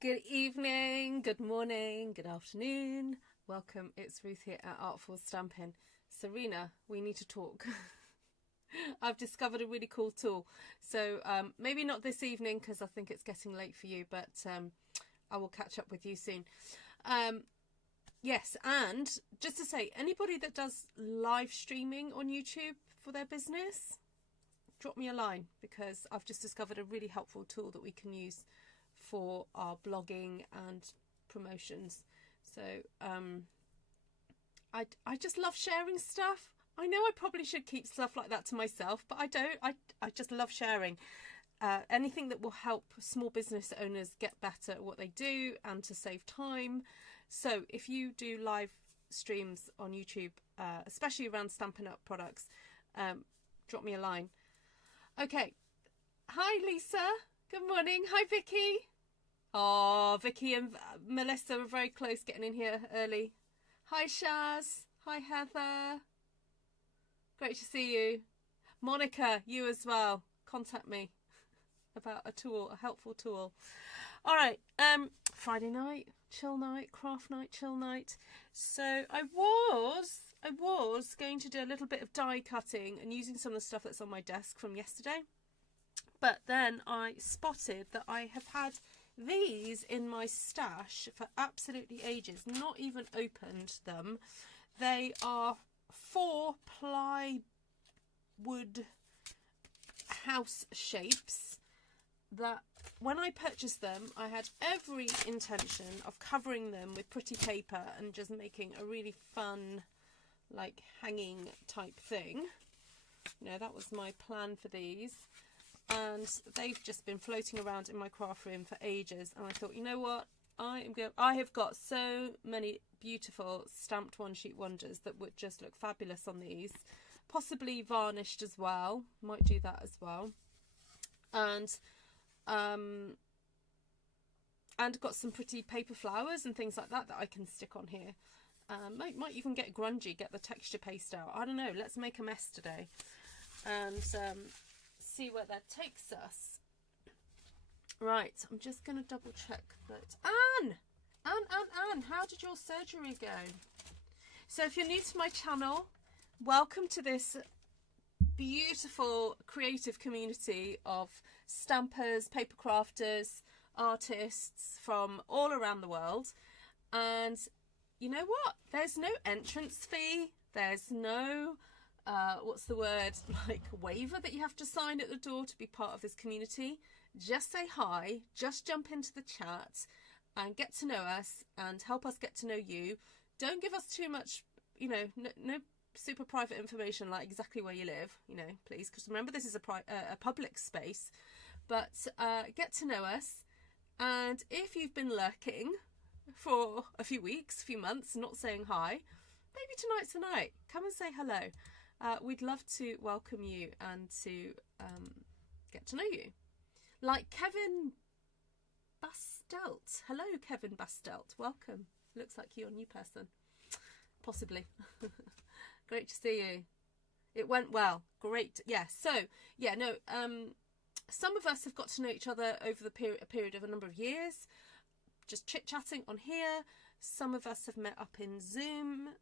Good evening, good morning, good afternoon. Welcome, it's Ruth here at Artful Stampin. Serena, we need to talk. I've discovered a really cool tool. So maybe not this evening because I think it's getting late for you, but I will catch up with you soon. Yes, and just to say, anybody that does live streaming on YouTube for their business, drop me a line because I've just discovered a really helpful tool that we can use for our blogging and promotions. So I just love sharing stuff. I know I probably should keep stuff like that to myself, but I don't. I just love sharing anything that will help small business owners get better at what they do and to save time. So if you do live streams on YouTube, especially around Stampin' Up products, drop me a line. Okay. Hi, Lisa. Good morning. Hi, Vicky. Oh, Vicky and Melissa were very close getting in here early. Hi, Shaz. Hi, Heather. Great to see you. Monica, you as well. Contact me about a tool, a helpful tool. All right. Friday night, chill night, craft night, chill night. So I was going to do a little bit of die cutting and using some of the stuff that's on my desk from yesterday. But then I spotted that I have had these in my stash for absolutely ages, not even opened them. They are 4 plywood house shapes that when I purchased them, I had every intention of covering them with pretty paper and just making a really fun, like, hanging type thing. You know, that was my plan for these. And they've just been floating around in my craft room for ages, and I thought, you know what, I have got so many beautiful stamped one sheet wonders that would just look fabulous on these, possibly varnished as well, might do that as well, and got some pretty paper flowers and things like that I can stick on here. Might even get grungy, get the texture paste out, I don't know, let's make a mess today and see where that takes us. Right, I'm just going to double check that. Anne, how did your surgery go? So if you're new to my channel, welcome to this beautiful creative community of stampers, paper crafters, artists from all around the world. And you know what? There's no entrance fee. There's no what's the word, like waiver that you have to sign at the door to be part of this community. Just say hi, just jump into the chat and get to know us and help us get to know you. Don't give us too much, you know, no super private information like exactly where you live, you know, please, because remember this is a public space. But get to know us, and if you've been lurking for a few weeks, a few months, not saying hi, maybe tonight's the night. Come and say hello. We'd love to welcome you and to get to know you. Like Kevin Bastelt. Hello, Kevin Bastelt. Welcome. Looks like you're a new person. Possibly. Great to see you. It went well. Great. Yeah. So, yeah, no. Some of us have got to know each other over the period of a number of years, just chit-chatting on here. Some of us have met up in Zoom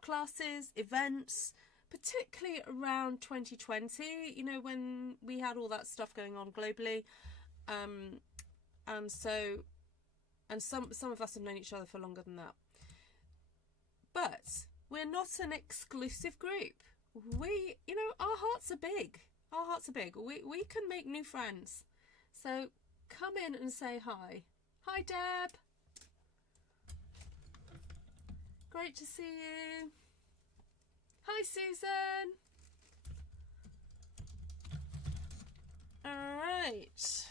classes, events, particularly around 2020, you know, when we had all that stuff going on globally. And some of us have known each other for longer than that. But we're not an exclusive group. We, you know, our hearts are big. Our hearts are big. We can make new friends. So come in and say hi. Hi, Deb. Great to see you. Hi, Susan. All right.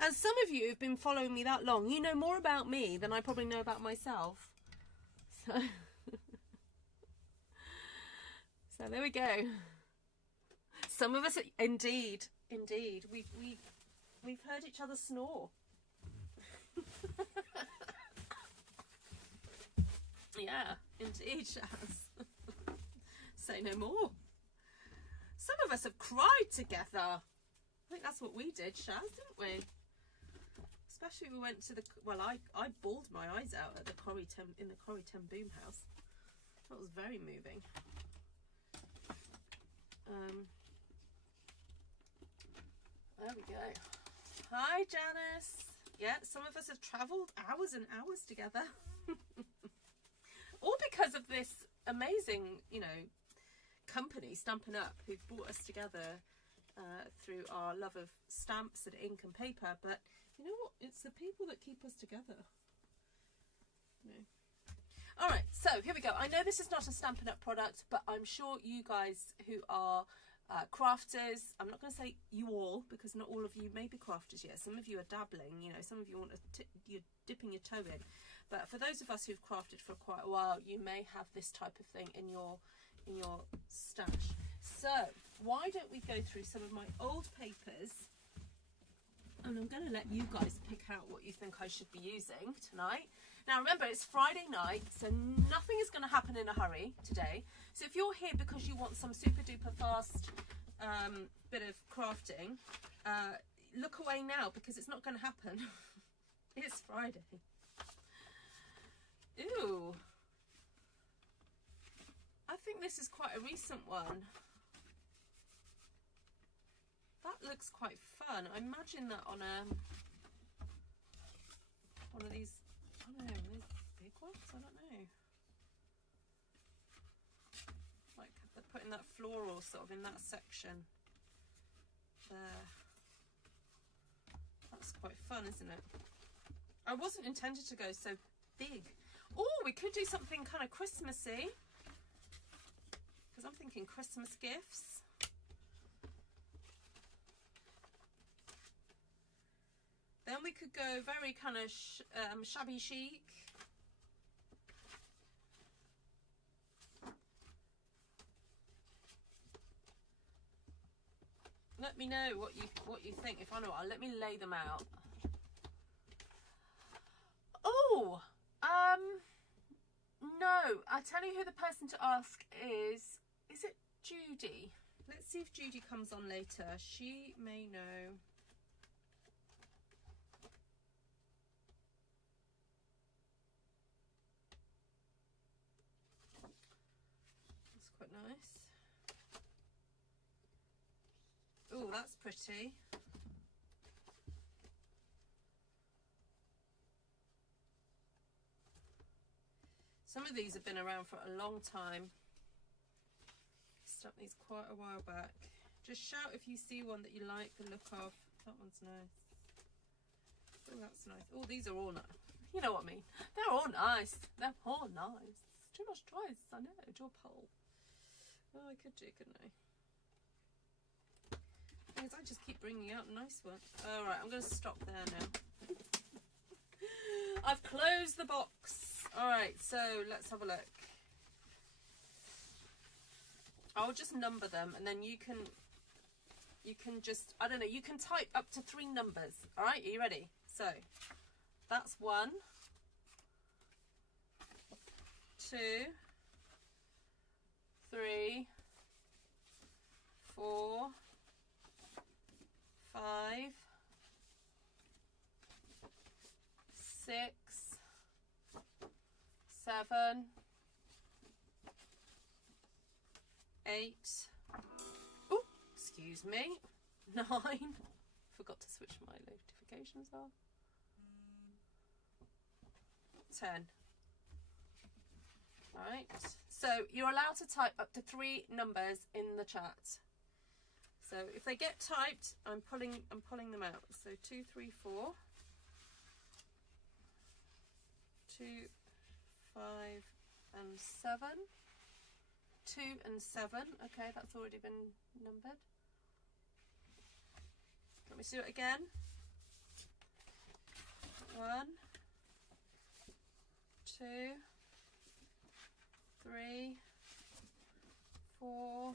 And some of you have been following me that long. You know more about me than I probably know about myself. So, so there we go. Some of us, indeed, we've heard each other snore. Yeah, indeed, Shaz. Say no more. Some of us have cried together. I think that's what we did, Shaz, didn't we? It's Especially we went to the, well, I bawled my eyes out at the in the Corrie ten Boom house. That was very moving. There we go. Hi, Janice. Yeah, some of us have travelled hours and hours together. All because of this amazing, you know, company, Stampin Up, who've brought us together through our love of stamps and ink and paper. But you know what? It's the people that keep us together. You know. All right, so here we go. I know this is not a Stampin' Up product, but I'm sure you guys who are crafters, I'm not going to say you all, because not all of you may be crafters yet. Some of you are dabbling, you know, some of you want to, you're dipping your toe in. But for those of us who've crafted for quite a while, you may have this type of thing in your stash. So why don't we go through some of my old papers, and I'm going to let you guys pick out what you think I should be using tonight. Now remember, it's Friday night, so nothing is going to happen in a hurry today. So if you're here because you want some super duper fast bit of crafting, look away now, because it's not going to happen. It's Friday. Ooh. I think this is quite a recent one. That looks quite fun. I imagine that on one of these, I don't know, these big ones, I don't know. Like they're putting that floral sort of in that section there. That's quite fun, isn't it? I wasn't intended to go so big. Oh, we could do something kind of Christmassy, because I'm thinking Christmas gifts. Then we could go very kind of shabby chic. Let me know what you think. If I know, let me lay them out. Oh, no. I tell you who the person to ask is. Is it Judy? Let's see if Judy comes on later. She may know. That's quite nice. Oh, that's pretty. Some of these have been around for a long time. Stuck these quite a while back. Just shout if you see one that you like the look of. That one's nice. Oh, that's nice. Oh, these are all nice. You know what I mean. They're all nice. They're all nice. Too much choice. I know. Draw a poll. Oh, I could do, couldn't I? Because I just keep bringing out nice ones. All right, I'm going to stop there now. I've closed the box. All right, so let's have a look. I'll just number them, and then you can just, I don't know, you can type up to 3 numbers. All right, are you ready? So that's 1, 2, 3, 4, 5, 6, 7, 8. Oh, excuse me. 9. Forgot to switch my notifications off. 10. All right. So you're allowed to type up to 3 numbers in the chat. So if they get typed, I'm pulling them out. So 2, 3, 4, 2, 5, and 7. 2 and 7. Okay, that's already been numbered. Let me do it again. 1, 2, 3, 4,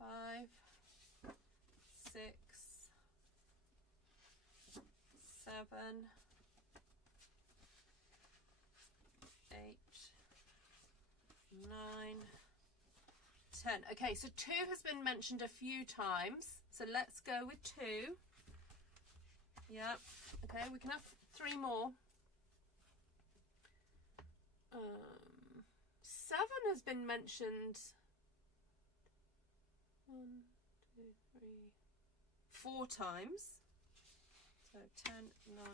5, 6, 7, 8, 9, 10. Okay, so 2 has been mentioned a few times. So let's go with 2. Yeah, okay, we can have 3 more. 7 has been mentioned 1, 2, 3, 4 times. So 10, 9,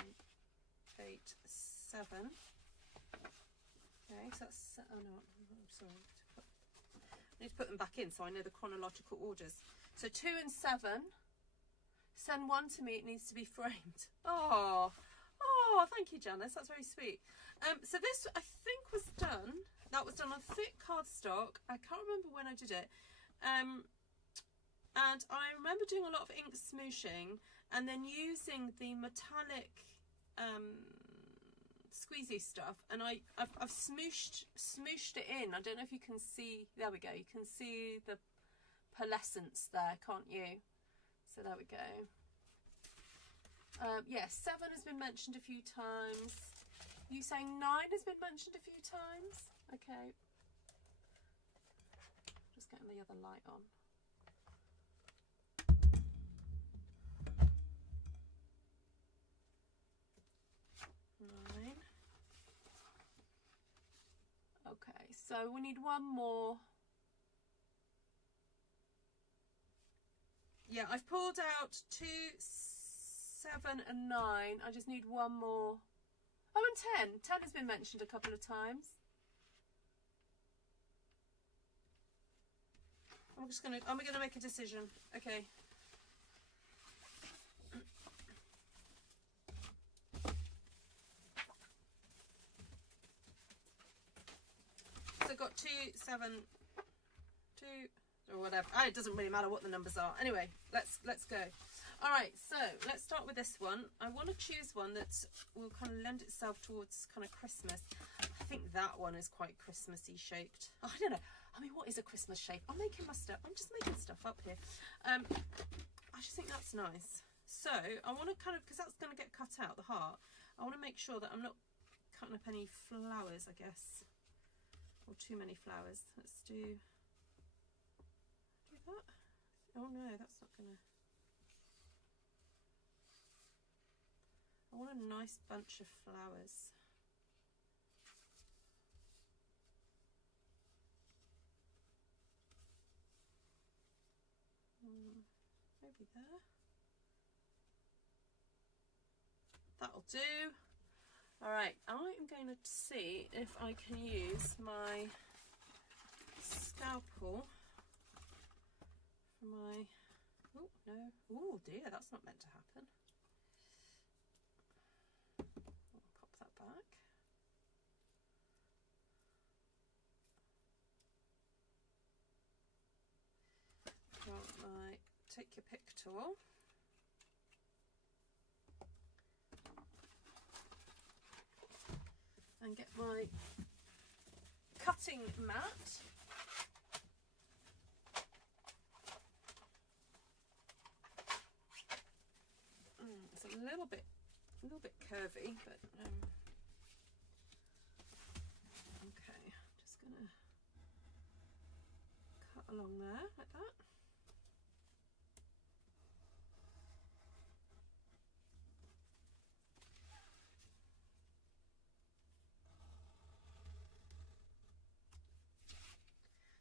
8, 7. Okay, so that's, oh no, I'm sorry. I need to put them back in so I know the chronological orders. So 2 and 7. Send 1 to me, it needs to be framed. Oh, thank you, Janice, that's very sweet. So this, I think, was done. That was done on thick cardstock. I can't remember when I did it. And I remember doing a lot of ink smooshing and then using the metallic squeezy stuff, and I've smooshed it in. I don't know if you can see, there we go, you can see the pearlescence there, can't you? So there we go. Yeah, 7 has been mentioned a few times. You saying 9 has been mentioned a few times? Okay. Just getting the other light on. Okay, so we need 1 more. Yeah, I've pulled out 2, 7 and 9. I just need 1 more. Oh, and 10. 10 has been mentioned a couple of times. I'm gonna make a decision. Okay. So I've got 2, 7, 2, or whatever. Oh, it doesn't really matter what the numbers are. Anyway, let's go. All right, so let's start with this one. I want to choose one that will kind of lend itself towards kind of Christmas. I think that one is quite Christmassy shaped. Oh, I don't know. I mean, what is a Christmas shape? I'm just making stuff up here. I just think that's nice. So I want to kind of, because that's going to get cut out, the heart. I want to make sure that I'm not cutting up any flowers, I guess, or too many flowers. Let's do that. Oh no, that's not gonna. I want a nice bunch of flowers. Maybe there. That'll do. All right, I am going to see if I can use my scalpel for my. Oh no! Oh dear, that's not meant to happen. I'll pop that back. Take your pick tool. And get my cutting mat. It's a little bit curvy, but okay. Just gonna cut along there like that.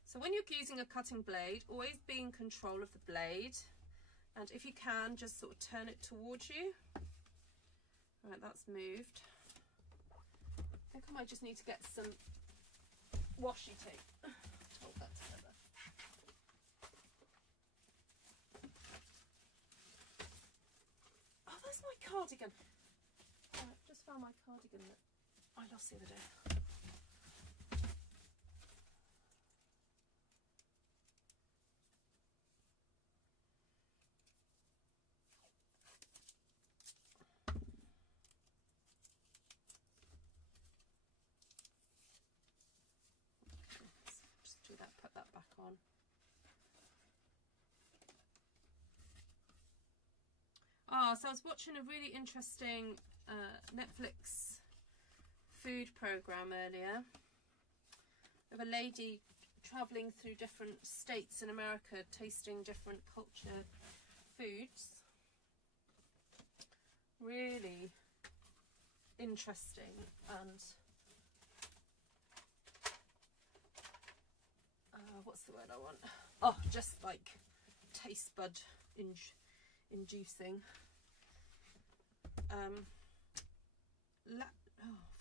So when you're using a cutting blade, always be in control of the blade, and if you can, just sort of turn it towards you. Right, that's moved. I think I might just need to get some washi tape to hold that together. Oh, there's my cardigan. I've just found my cardigan that I lost the other day. Put that back on. So I was watching a really interesting Netflix food program earlier of a lady traveling through different states in America, tasting different culture foods. Really interesting and what's the word I want? Oh, just like taste bud inducing. I've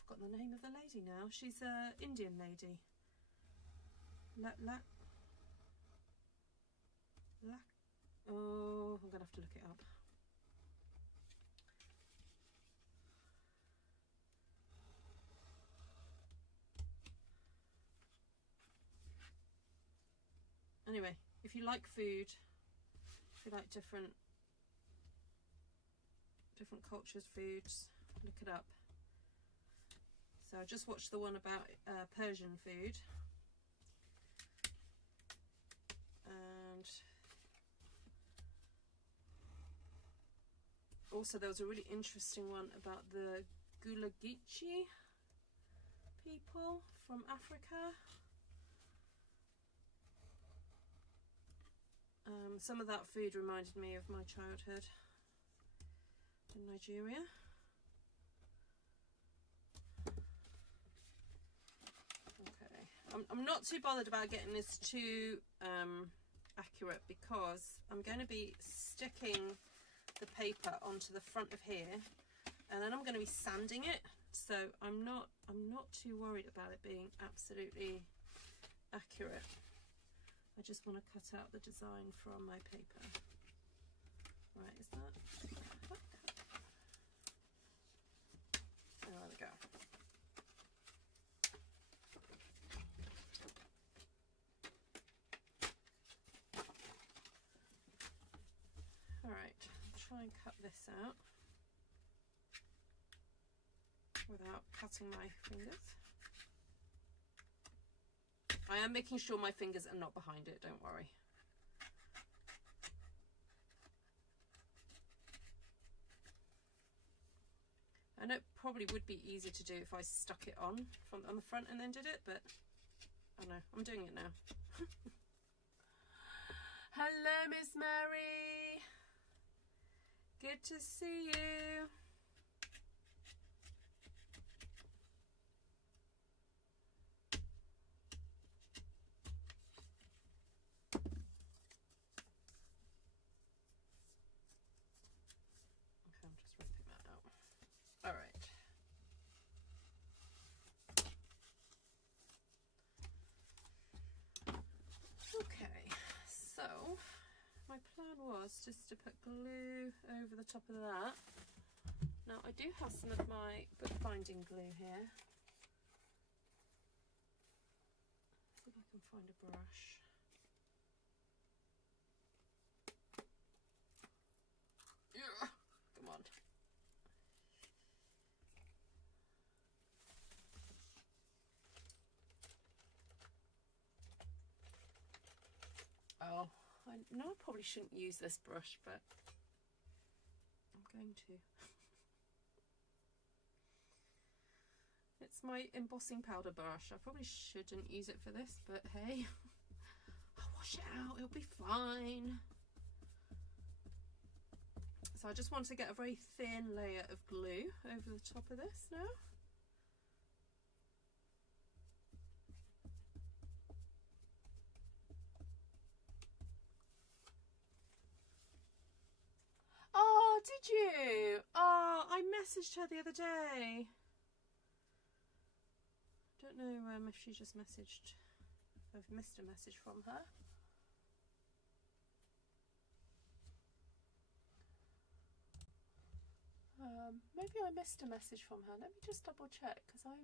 forgotten the name of the lady now. She's a Indian lady. Oh, I'm gonna have to look it up. Anyway, if you like food, if you like different cultures, foods, look it up. So I just watched the one about Persian food, and also there was a really interesting one about the Gulagichi people from Africa. Some of that food reminded me of my childhood in Nigeria. Okay, I'm not too bothered about getting this too accurate, because I'm going to be sticking the paper onto the front of here, and then I'm going to be sanding it. So I'm not too worried about it being absolutely accurate. I just want to cut out the design from my paper. Right, is that? There we go. All right, I'll try and cut this out without cutting my fingers. I am making sure my fingers are not behind it, don't worry. I know it probably would be easier to do if I stuck it on the front and then did it, but I don't know, I'm doing it now. Hello, Miss Mary. Good to see you. My plan was just to put glue over the top of that. Now I do have some of my bookbinding glue here. See if I can find a brush. Yeah, come on. Oh. I know I probably shouldn't use this brush, but I'm going to. It's my embossing powder brush. I probably shouldn't use it for this, but hey, I'll wash it out, it'll be fine. So I just want to get a very thin layer of glue over the top of this now. Oh, did you? Oh, I messaged her the other day. Don't know if she just messaged. I've missed a message from her. Maybe I missed a message from her. Let me just double check, because I...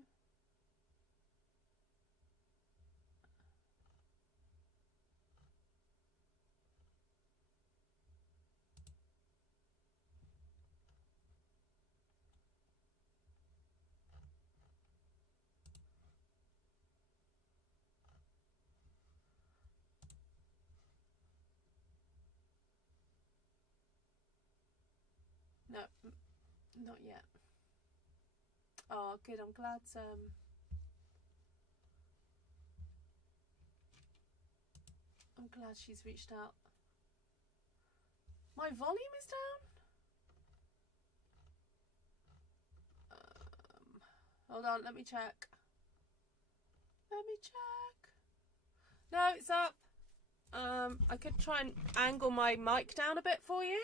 No, not yet. Oh, good. I'm glad. I'm glad she's reached out. My volume is down? Hold on, let me check. Let me check. No, it's up. I could try and angle my mic down a bit for you.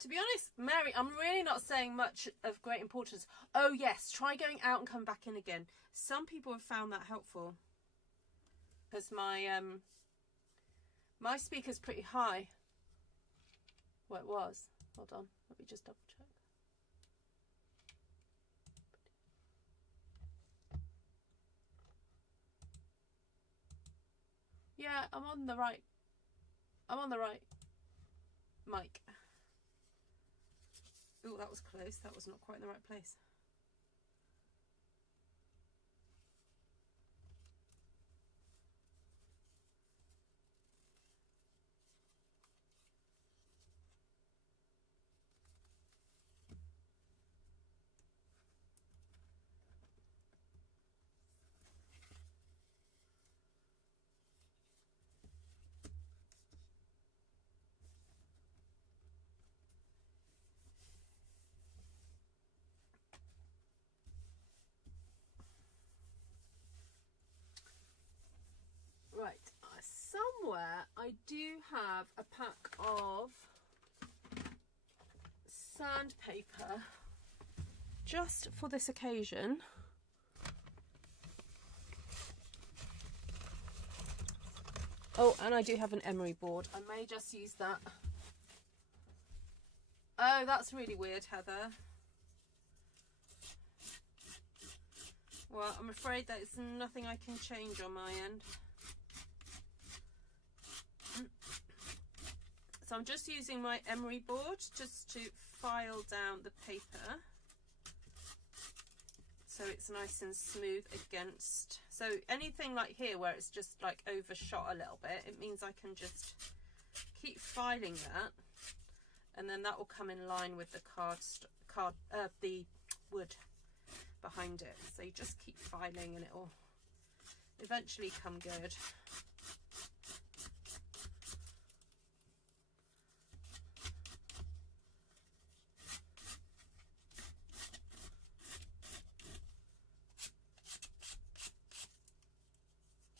To be honest, Mary, I'm really not saying much of great importance. Oh yes, try going out and come back in again. Some people have found that helpful. Because my speaker's pretty high. Well, it was. Hold on, let me just double check. Yeah, I'm on the right mic. Ooh, that was close. That was not quite in the right place. Right, somewhere I do have a pack of sandpaper just for this occasion. Oh, and I do have an emery board. I may just use that. Oh, that's really weird, Heather. Well, I'm afraid that it's nothing I can change on my end. So I'm just using my emery board just to file down the paper so it's nice and smooth against. So anything like here where it's just like overshot a little bit, it means I can just keep filing that, and then that will come in line with the the wood behind it. So you just keep filing and it will eventually come good.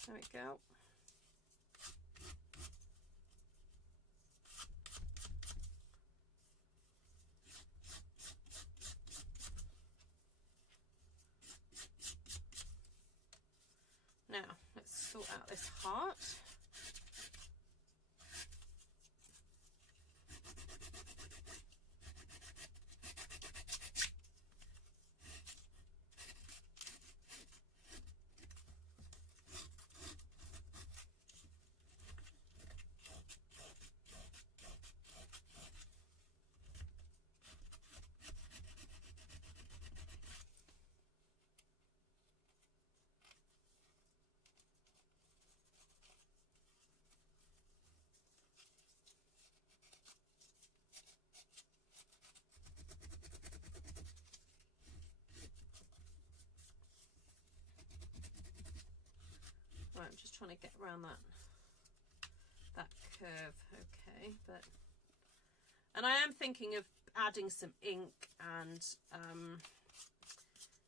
There we go. Now, let's sort out this heart. Right, I'm just trying to get around that curve, okay, and I am thinking of adding some ink and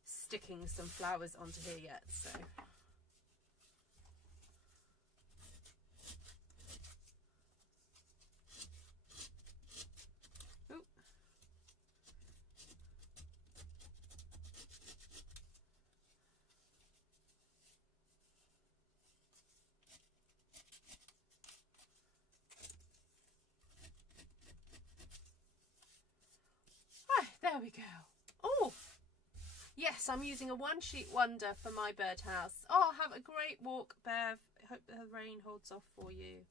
sticking some flowers onto here yet, so. Ooh. There we go. Oh, yes, I'm using a one sheet wonder for my birdhouse. Oh, have a great walk, Bev. I hope the rain holds off for you.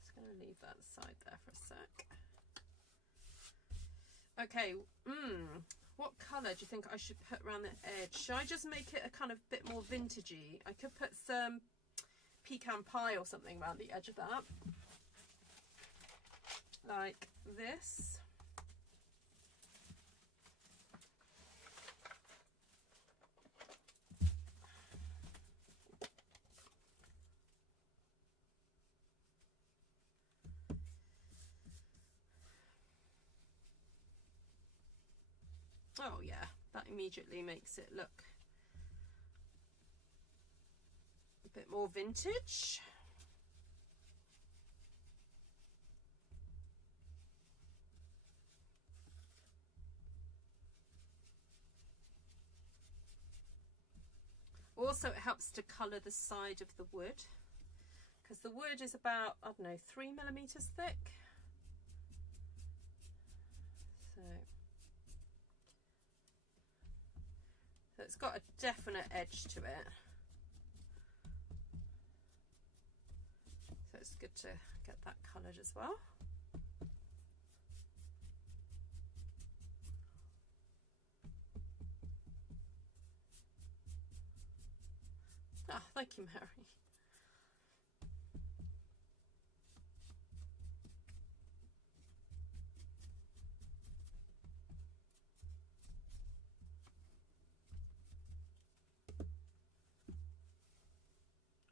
Just going to leave that aside there for a sec. Okay, what colour do you think I should put around the edge? Should I just make it a kind of bit more vintagey? I could put some pecan pie or something around the edge of that. Like this. Oh yeah, that immediately makes it look a bit more vintage. Also, it helps to colour the side of the wood, because the wood is about, I don't know, 3mm thick. So it's got a definite edge to it. So it's good to get that coloured as well. Ah, thank you, Mary.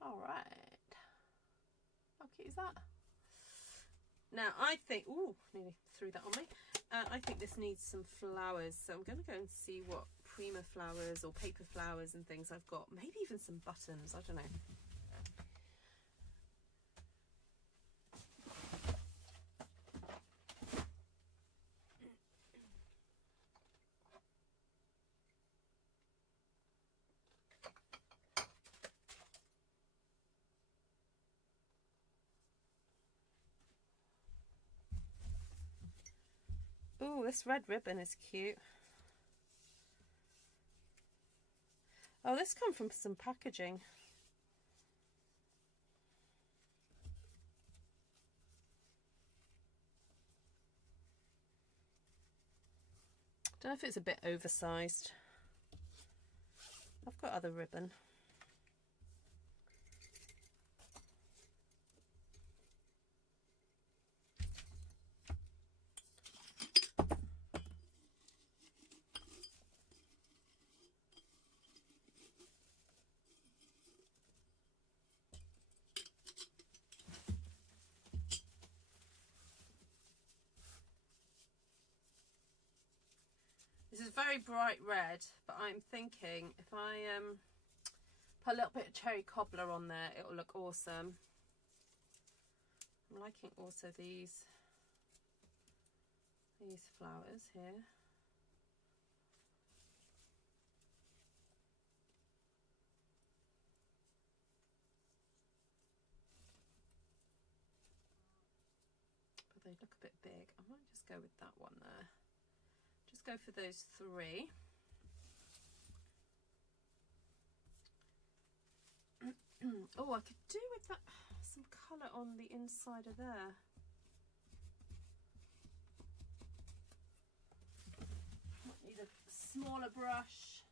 All right. How cute is that? Now I think, ooh, nearly threw that on me. I think this needs some flowers, so I'm going to go and see what Prima flowers or paper flowers and things I've got. Maybe even some buttons, I don't know. Ooh, this red ribbon is cute. Oh, this come from some packaging. Don't know if it's a bit oversized. I've got other ribbon. This is very bright red, but I'm thinking if I put a little bit of cherry cobbler on there, it will look awesome. I'm liking also these flowers here. But they look a bit big. I might just go with that one there. Just go for those three. Oh, I could do with that some colour on the inside of there. Might need a smaller brush.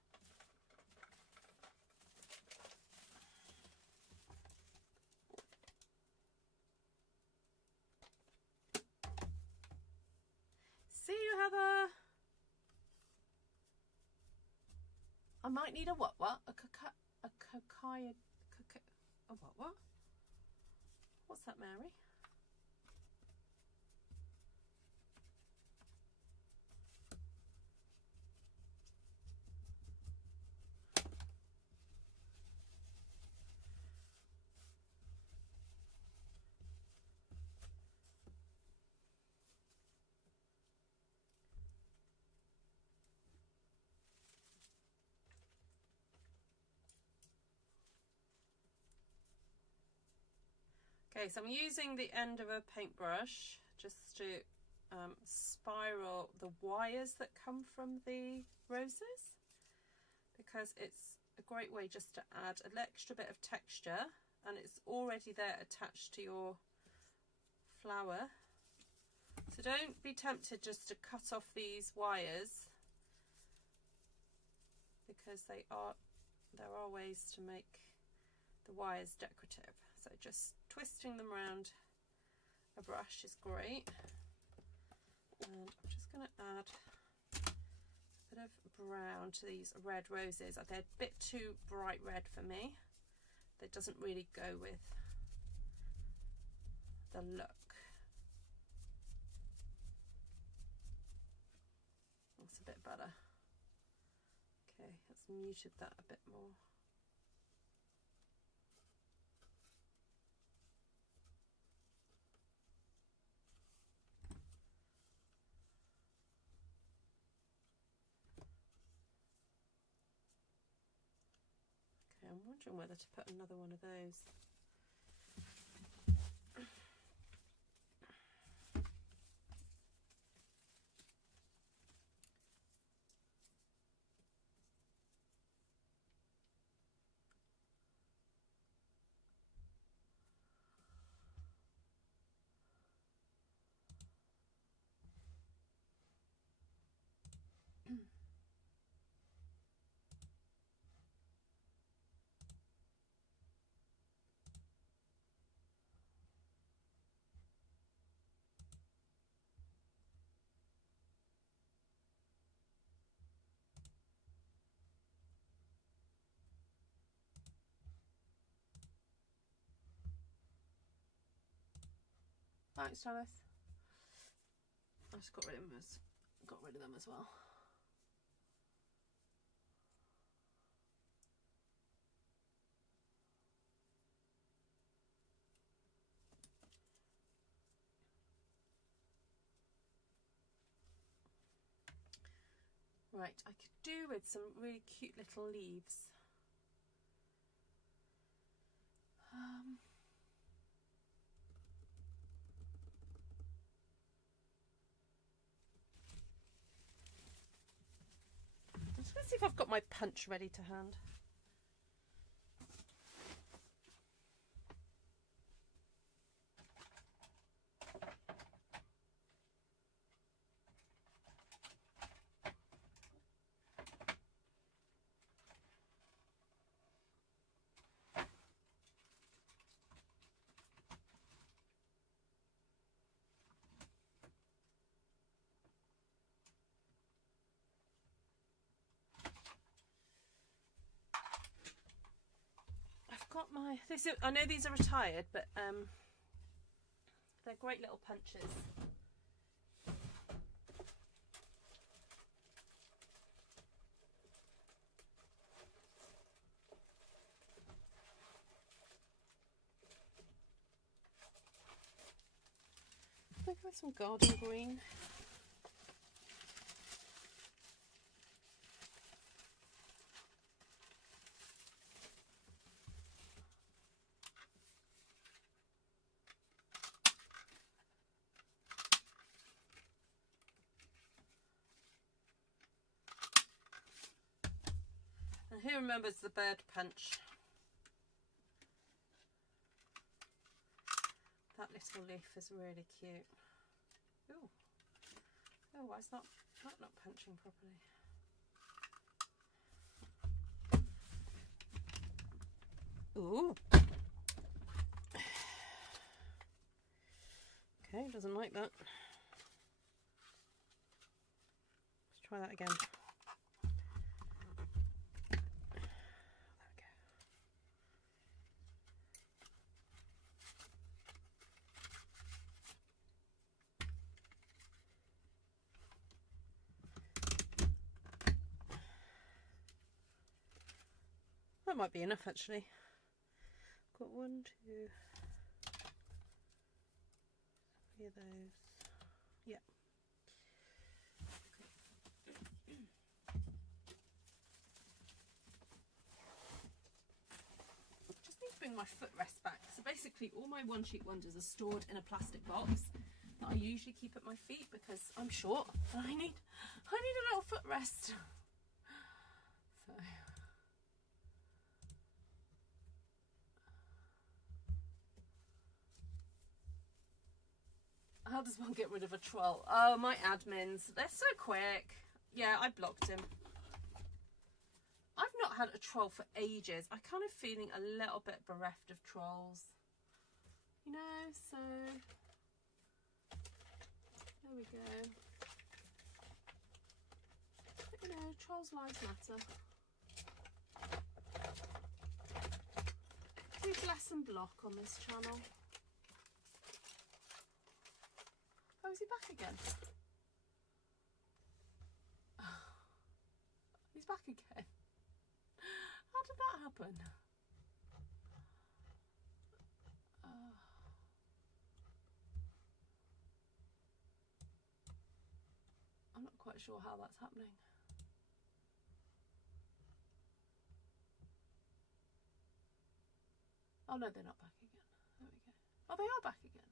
See you, Heather. I might need a what? A what? What's that, Mary? Okay, so I'm using the end of a paintbrush just to spiral the wires that come from the roses, because it's a great way just to add an extra bit of texture, and it's already there attached to your flower. So don't be tempted just to cut off these wires, because there are ways to make the wires decorative. So just twisting them around a brush is great. And I'm just going to add a bit of brown to these red roses. They're a bit too bright red for me. That doesn't really go with the look. That's a bit better. Just muted that a bit more. Okay, I'm wondering whether to put another one of those. Thanks, Thomas. I just got rid of them as well. Right, I could do with some really cute little leaves. I'm just going to see if I've got my punch ready to hand. Got my I know these are retired, but they're great little punches. Look at some garden green. And who remembers the bird punch? That little leaf is really cute. Ooh. Oh, why is that not punching properly? Ooh. Okay, doesn't like that. Let's try that again. That might be enough actually. Got 1, 2, 3 of those. Yeah. Just need to bring my footrest back. So basically all my one sheet wonders are stored in a plastic box that I usually keep at my feet because I'm short and I need a little footrest. So how does one get rid of a troll? Oh, my admins, they're so quick. Yeah, I blocked him. I've not had a troll for ages. I'm kind of feeling a little bit bereft of trolls. You know, so there we go. But, you know, trolls' lives matter. We bless and block on this channel. Oh, is he back again? Oh, he's back again. did that happen? I'm not quite sure how that's happening. Oh no, they're not back again. There we go. Oh, they are back again.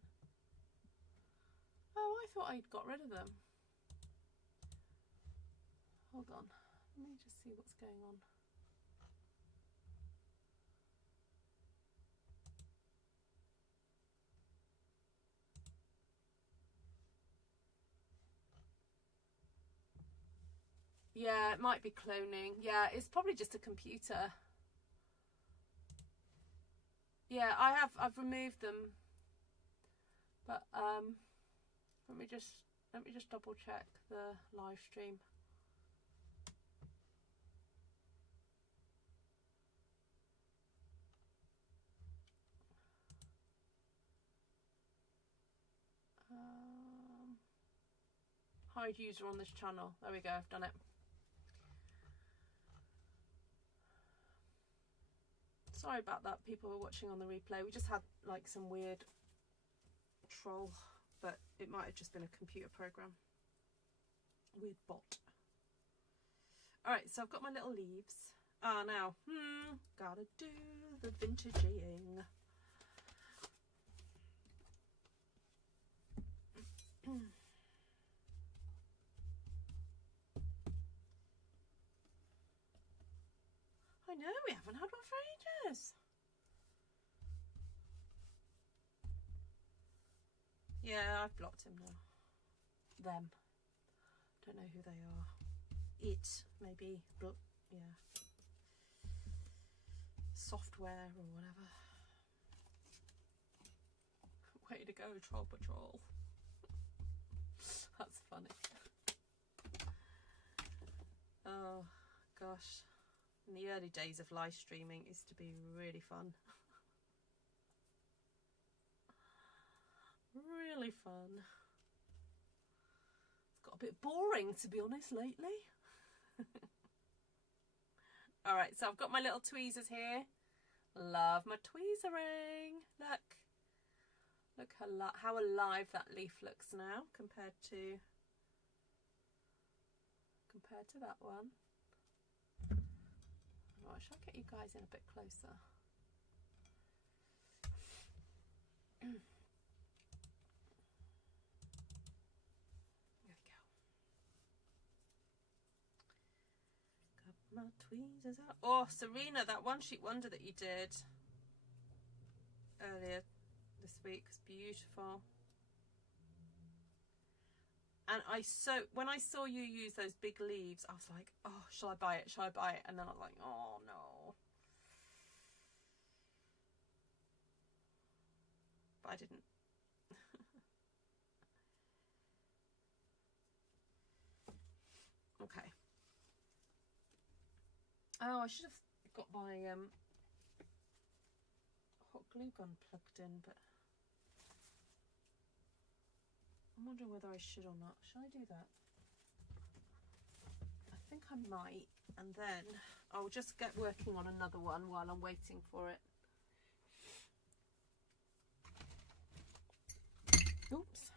Oh, I thought I'd got rid of them. Hold on. Let me just see what's going on. Yeah, it might be cloning. Yeah, it's probably just a computer. Yeah, I've removed them. But let me just double check the live stream. Hide user on this channel. There we go, I've done it. Sorry about that, people who are watching on the replay. We just had like some weird troll, but it might have just been a computer program. Weird bot. Alright, so I've got my little leaves. Now, gotta do the vintaging. I know, we haven't had one for ages. Yeah, I've blocked him now. Them. Don't know who they are. It, maybe, but yeah. Software or whatever. Way to go, Troll Patrol. That's funny. Oh, gosh. In the early days of live streaming, it used to be really fun. Really fun. It's got a bit boring, to be honest, lately. Alright, so I've got my little tweezers here. Love my tweezering. Look. Look how alive that leaf looks now compared to that one. Right, shall I get you guys in a bit closer? There we go. Got my tweezers out. Oh, Serena, that one sheet wonder that you did earlier this week was beautiful. And when I saw you use those big leaves, I was like, oh, shall I buy it? Shall I buy it? And then I was like, oh no. But I didn't. Okay. Oh, I should have got my hot glue gun plugged in, but I'm wondering whether I should or not. Shall I do that? I think I might, and then I'll just get working on another one while I'm waiting for it. Oops.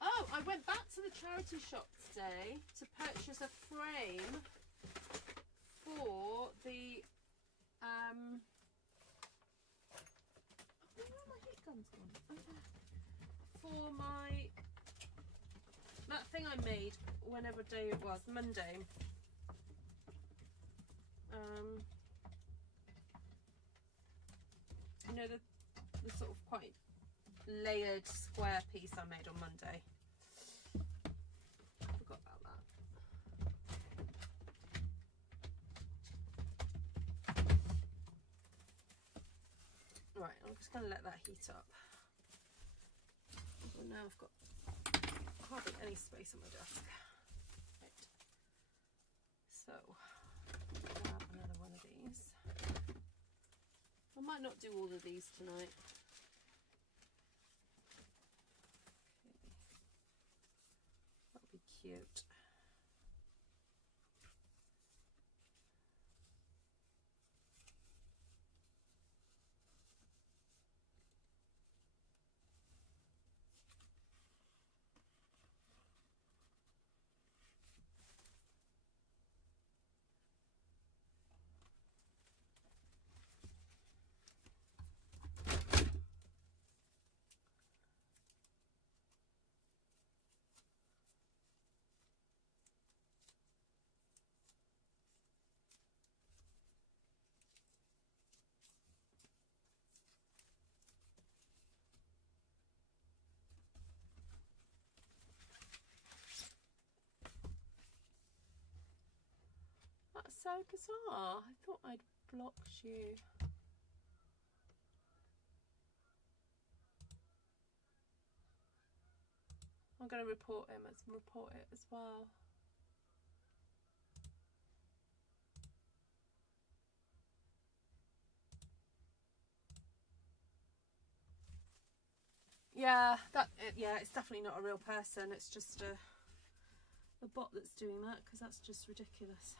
Oh, I went back to the charity shop today to purchase a frame for the where are my heat guns gone? Okay. For that thing I made whenever day it was, Monday. You know, the sort of quite layered square piece I made on Monday. I forgot about that. Right, I'm just going to let that heat up. Well, now I've got hardly any space on my desk. Right. So, grab another one of these. I might not do all of these tonight. cute. That's so bizarre. I thought I'd blocked you. I'm going to report it as well. Yeah, it's definitely not a real person. It's just a bot that's doing that, because that's just ridiculous.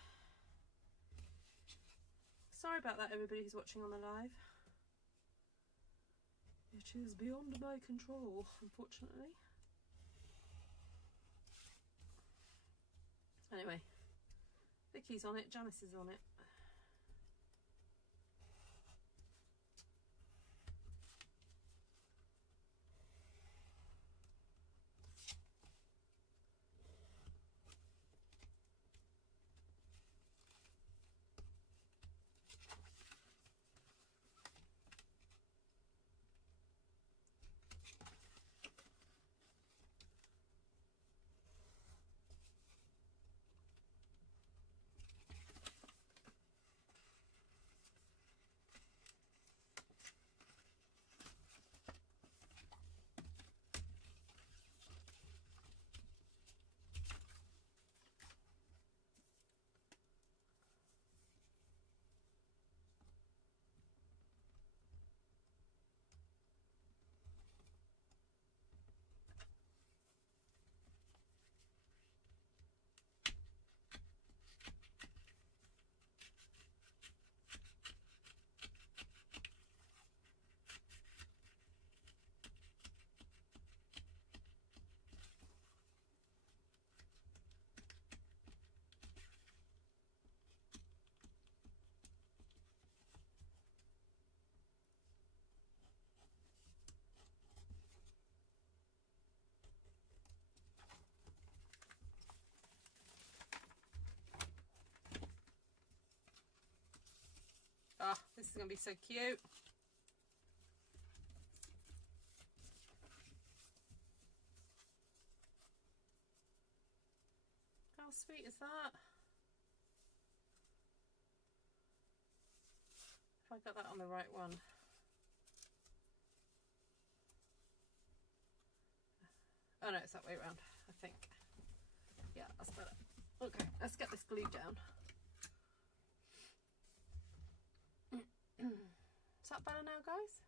Sorry about that, everybody who's watching on the live. It is beyond my control, unfortunately. Anyway, Vicky's on it, Janice is on it. Oh, this is going to be so cute. How sweet is that? If I got that on the right one. Oh no, it's that way around, I think. Yeah, that's better. Okay, let's get this glued down. Is that better now, guys?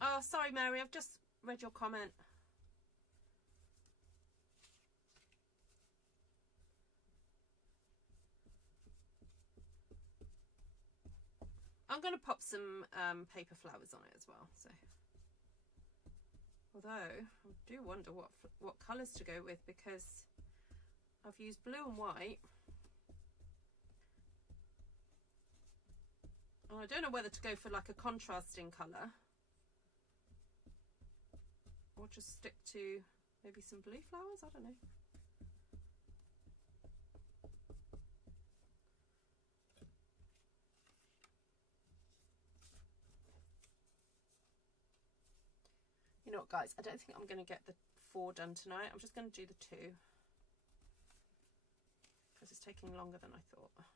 Oh, sorry, Mary, I've just read your comment. I'm going to pop some paper flowers on it as well. So, although I do wonder what colours to go with, because I've used blue and white. And I don't know whether to go for like a contrasting colour or just stick to maybe some blue flowers. I don't know. You know what, guys, I don't think I'm going to get the 4 done tonight. I'm just going to do the 2 because it's taking longer than I thought. I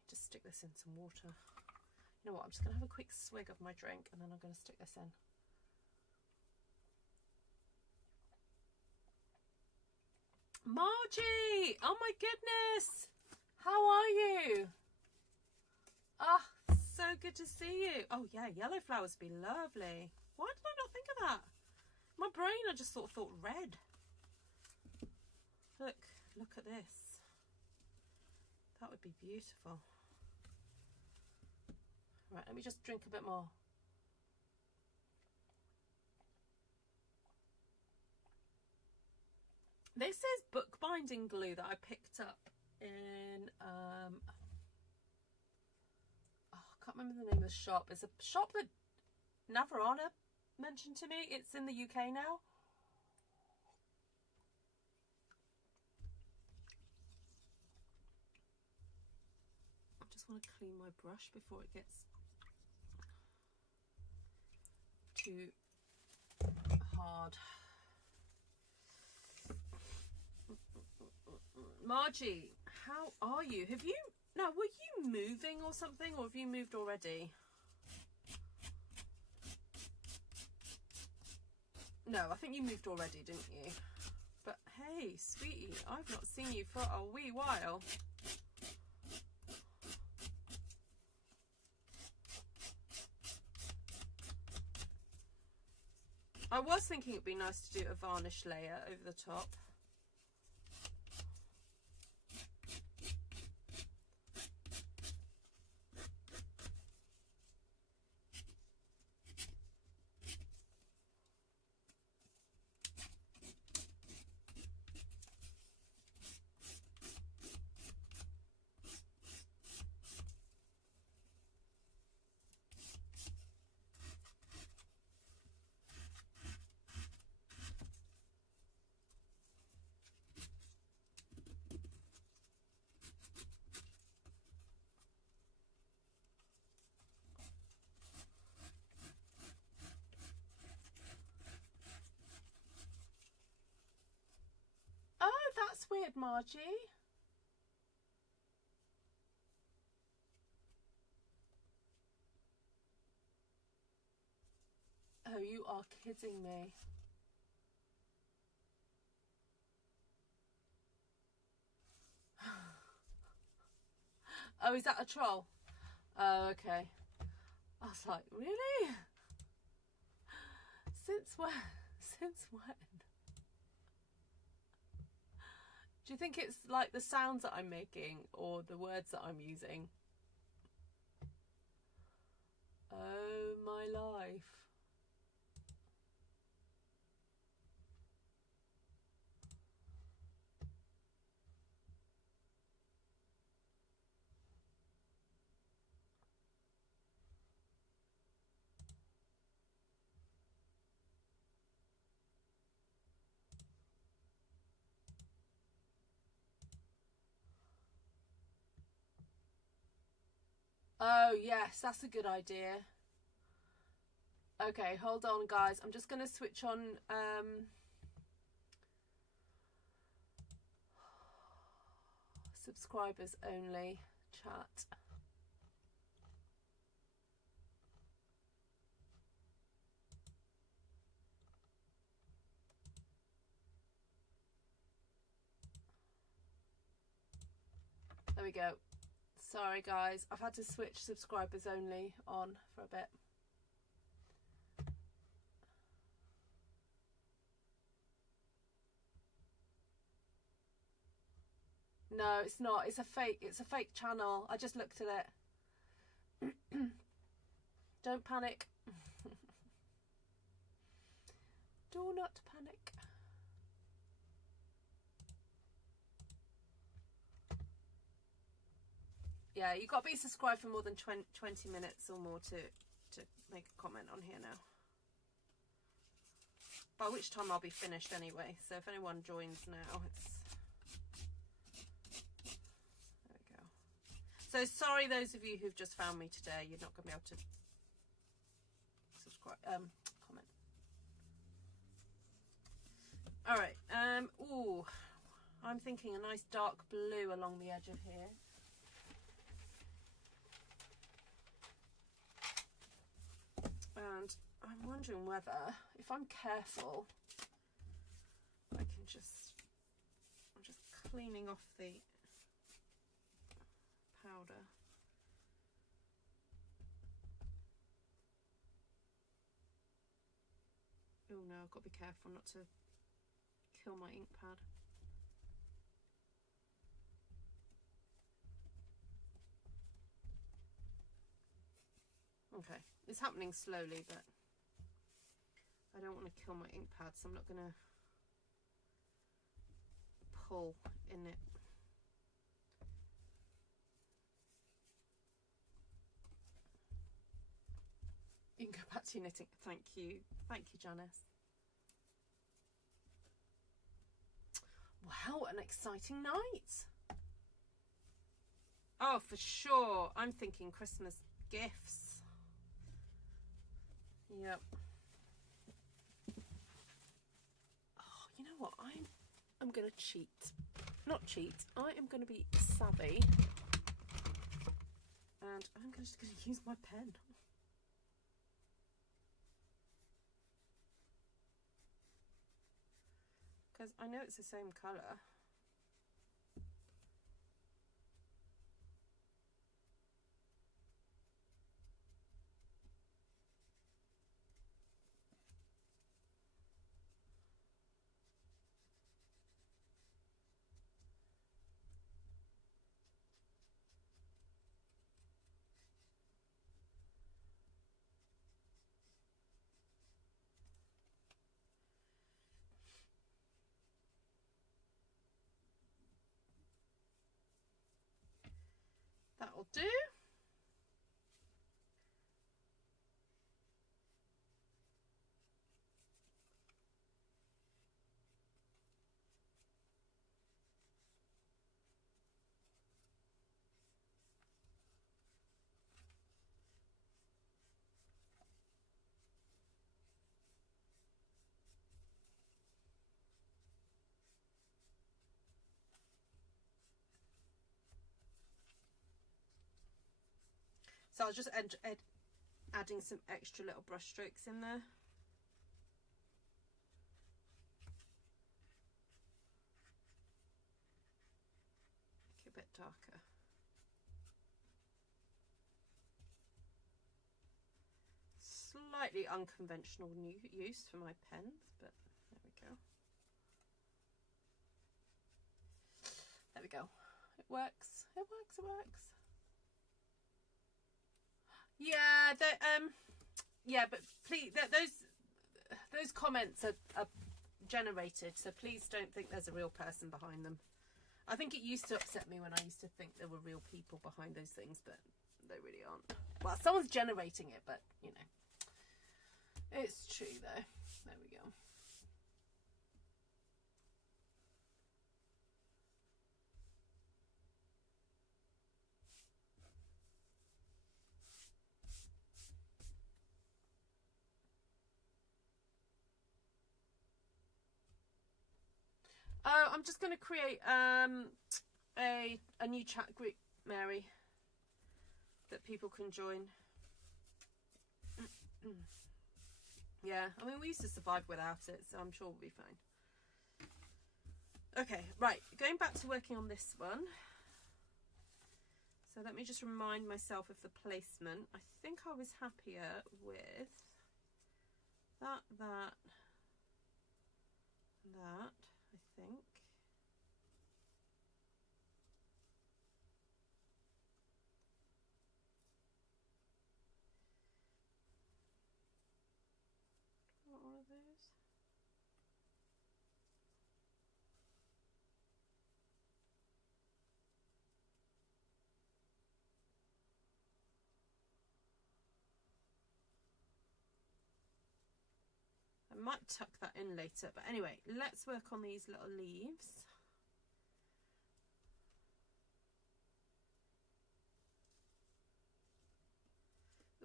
need to stick this in some water. You know what, I'm just going to have a quick swig of my drink and then I'm going to stick this in. Margie! Oh my goodness! How are you? Ah, oh, so good to see you. Oh yeah, yellow flowers would be lovely. Why did I not think of that? My brain, I just sort of thought red. Look at this. That would be beautiful. Right, let me just drink a bit more. This is bookbinding glue that I picked up in, I can't remember the name of the shop. It's a shop that Navarana mentioned to me. It's in the UK now. I just want to clean my brush before it gets too hard. Margie, how are you? Have you, now were you moving or something, or have you moved already? No, I think you moved already, didn't you? But hey, sweetie, I've not seen you for a wee while. I was thinking it'd be nice to do a varnish layer over the top. That's weird, Margie. Oh, you are kidding me. Oh, is that a troll? Oh, okay. I was like, really? Since when? Since when? Do you think it's like the sounds that I'm making or the words that I'm using? Oh my life. Oh yes, that's a good idea. Okay, hold on guys, I'm just going to switch on subscribers only chat. There we go. Sorry guys, I've had to switch subscribers only on for a bit. No, it's not. It's a fake channel. I just looked at it. Don't panic. Do not panic. Yeah, you've got to be subscribed for more than 20 minutes or more to make a comment on here now. By which time I'll be finished anyway. So if anyone joins now, it's... There we go. So sorry those of you who've just found me today. You're not going to be able to subscribe, comment. All right. Ooh, I'm thinking a nice dark blue along the edge of here. And I'm wondering whether, if I'm careful, I can just cleaning off the powder. Oh no, I've got to be careful not to kill my ink pad. Okay, it's happening slowly, but I don't want to kill my ink pad, so I'm not going to pull in it. You can go back to your knitting. Thank you, Janice. Wow, an exciting night. Oh, for sure. I'm thinking Christmas gifts. Yep. Oh, you know what? I'm going to cheat. Not cheat. I am going to be savvy. And I'm just going to use my pen. Because I know it's the same colour. That'll do. So I was just adding some extra little brush strokes in there. Make it a bit darker. Slightly unconventional use for my pens, but there we go. There we go. It works. It works. It works. Yeah, yeah, but please, those comments are generated, so please don't think there's a real person behind them. I think it used to upset me when I used to think there were real people behind those things, but they really aren't. Well, someone's generating it, but you know, it's true though. There we go. I'm just going to create a new chat group, Mary, that people can join. Yeah, I mean, we used to survive without it, so I'm sure we'll be fine. Okay, right, going back to working on this one. So let me just remind myself of the placement. I think I was happier with that, I think. What are those? I might tuck that in later, but anyway, let's work on these little leaves.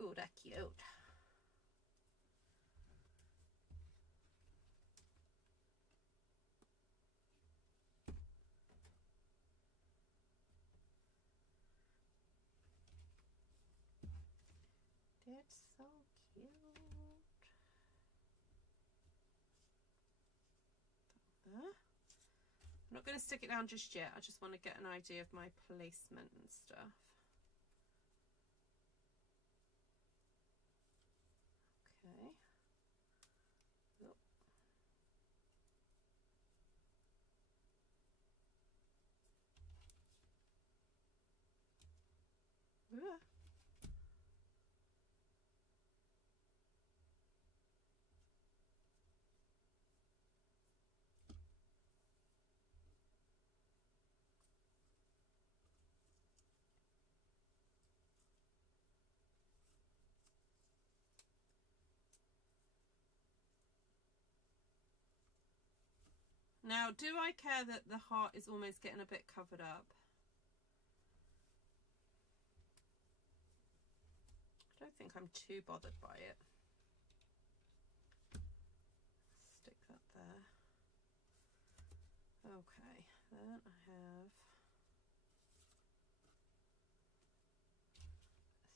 Oh, they're cute. It's so cute. There. I'm not going to stick it down just yet. I just want to get an idea of my placement and stuff. Okay. Oh. Yeah. Now, do I care that the heart is almost getting a bit covered up? I don't think I'm too bothered by it. Stick that there. Okay, then I have this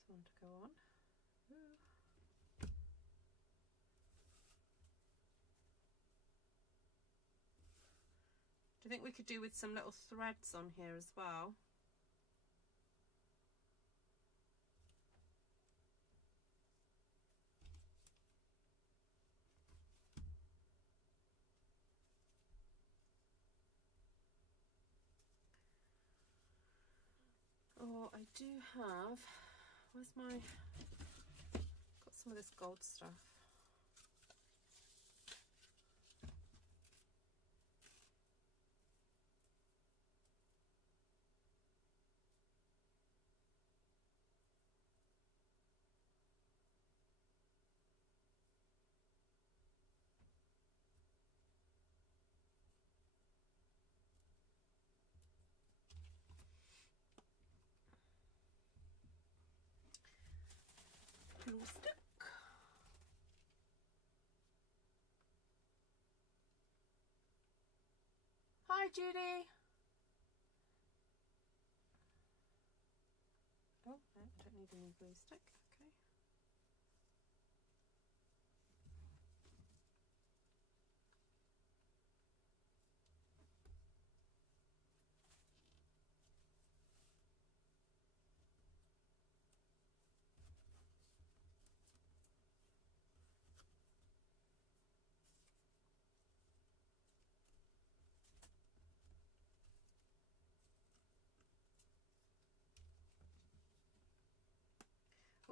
one to go on. Ooh. Do you think we could do with some little threads on here as well? Oh, I do have, where's my, got some of this gold stuff. Glue stick. Hi, Judy. Oh, no, I don't need a new glue stick. Okay.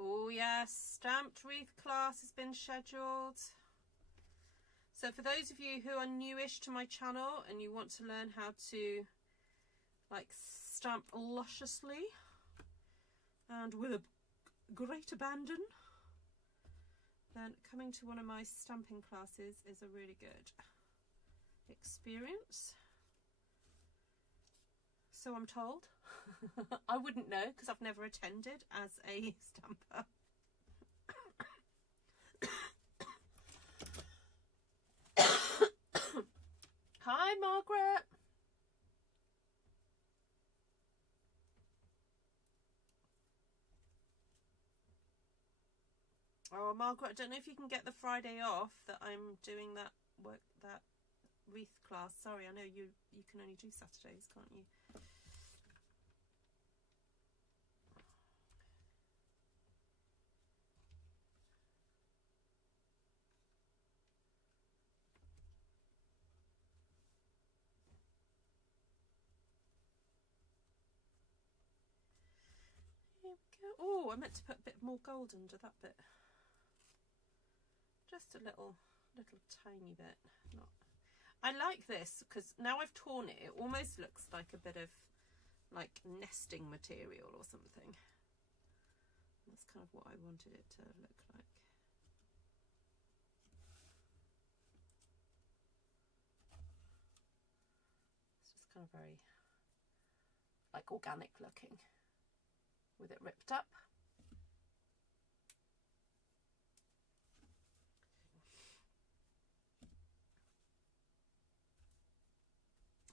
Oh yes, stamped wreath class has been scheduled. So for those of you who are newish to my channel and you want to learn how to like stamp lusciously and with a great abandon, then coming to one of my stamping classes is a really good experience. So I'm told. I wouldn't know because I've never attended as a stamper. Hi, Margaret. Oh, Margaret, I don't know if you can get the Friday off that I'm doing that wreath class. Sorry, I know you can only do Saturdays, can't you? Here we go. Oh, I meant to put a bit more gold under that bit. Just a little tiny bit. Not. I like this because now I've torn it, it almost looks like a bit of like nesting material or something. That's kind of what I wanted it to look like. It's just kind of very like organic looking with it ripped up.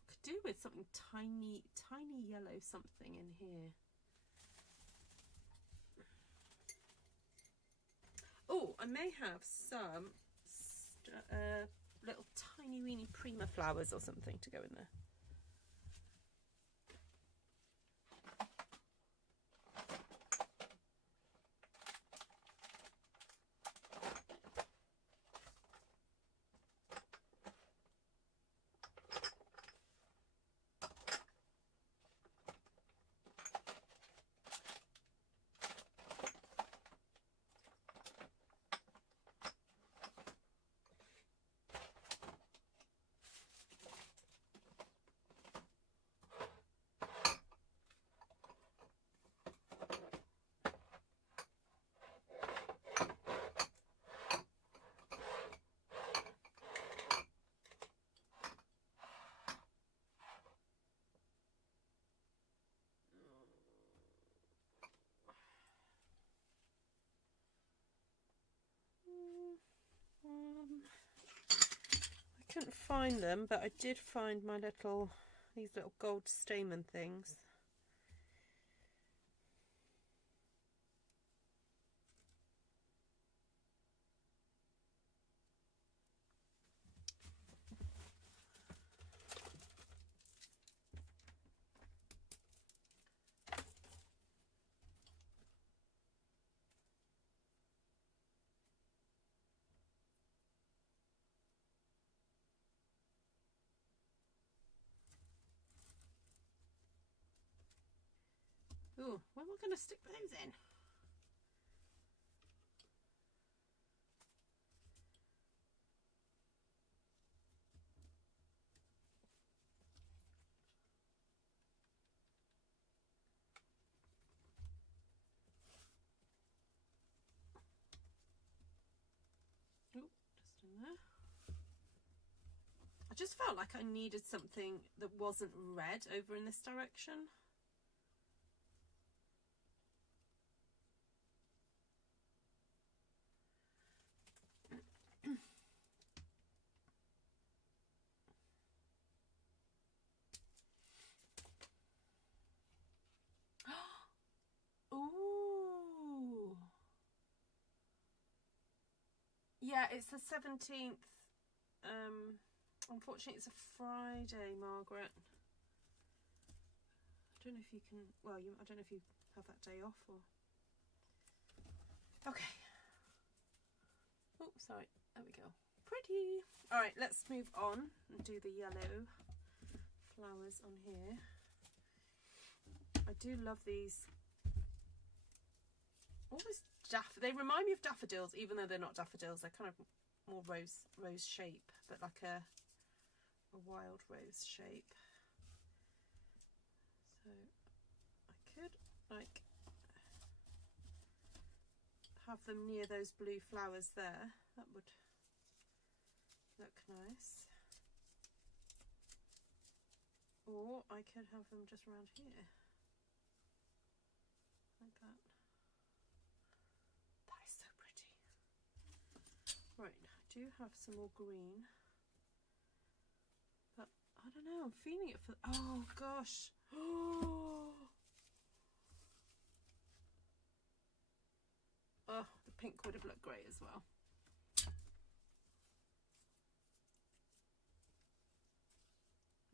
Could do with something tiny yellow something in here. Oh, I may have some little tiny weeny prima flowers or something to go in there. couldn't find them, but I did find my these little gold stamen things. Ooh, where am I going to stick those in? Ooh, just in there. I just felt like I needed something that wasn't red over in this direction. Ooh. Yeah, it's the 17th. Unfortunately, it's a Friday, Margaret. I don't know if you can, well, I don't know if you have that day off or... Okay. Oh, sorry. There we go. Pretty. All right, let's move on and do the yellow flowers on here. I do love these. Almost they remind me of daffodils, even though they're not daffodils. They're kind of more rose shape, but like a wild rose shape. So I could like have them near those blue flowers there. That would look nice. Or I could have them just around here. Like that. That is so pretty. Right, I do have some more green. But I don't know, I'm feeling it for... Oh gosh. Oh, the pink would have looked great as well.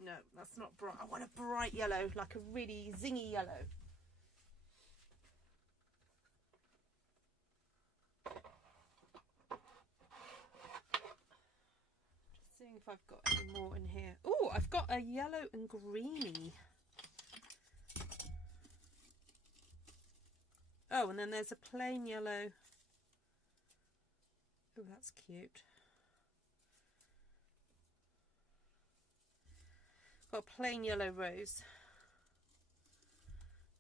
No, that's not bright. I want a bright yellow, like a really zingy yellow. Just seeing if I've got any more in here. Oh, I've got a yellow and greeny. Oh, and then there's a plain yellow. Oh, that's cute. Got a plain yellow rose.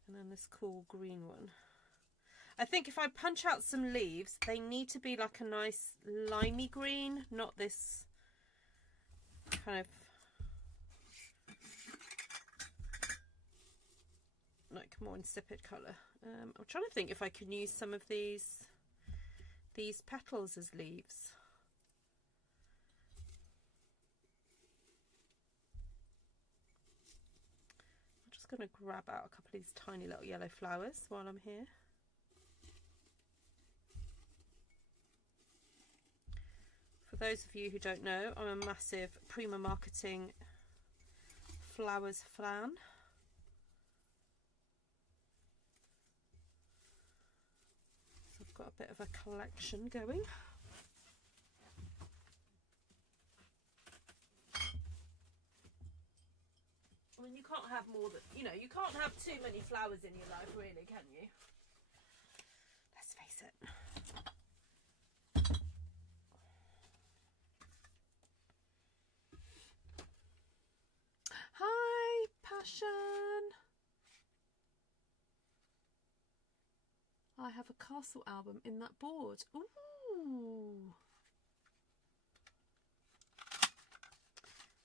And then this cool green one. I think if I punch out some leaves, they need to be like a nice limey green, not this kind of like more insipid colour. I'm trying to think if I can use some of these petals as leaves. I'm just going to grab out a couple of these tiny little yellow flowers while I'm here. For those of you who don't know, I'm a massive Prima Marketing flowers fan. So I've got a bit of a collection going. I mean, you can't have more than, you know, you can't have too many flowers in your life, really, can you? Let's face it. Hi, Passion. I have a castle album in that board. Ooh.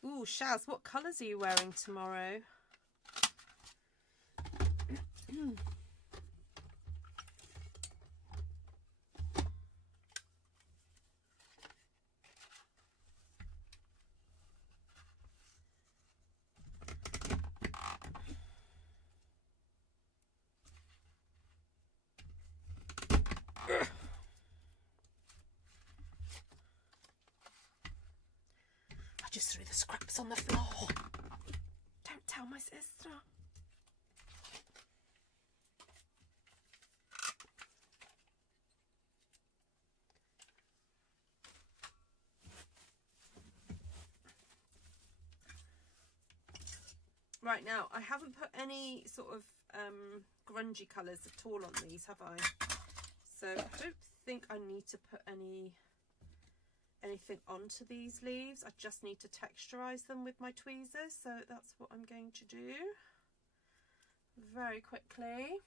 Ooh, Shaz, what colours are you wearing tomorrow? just threw the scraps on the floor. Don't tell my sister. Right, now, I haven't put any sort of grungy colours at all on these, have I? So I don't think I need to put anything onto these leaves. I just need to texturise them with my tweezers. So that's what I'm going to do very quickly.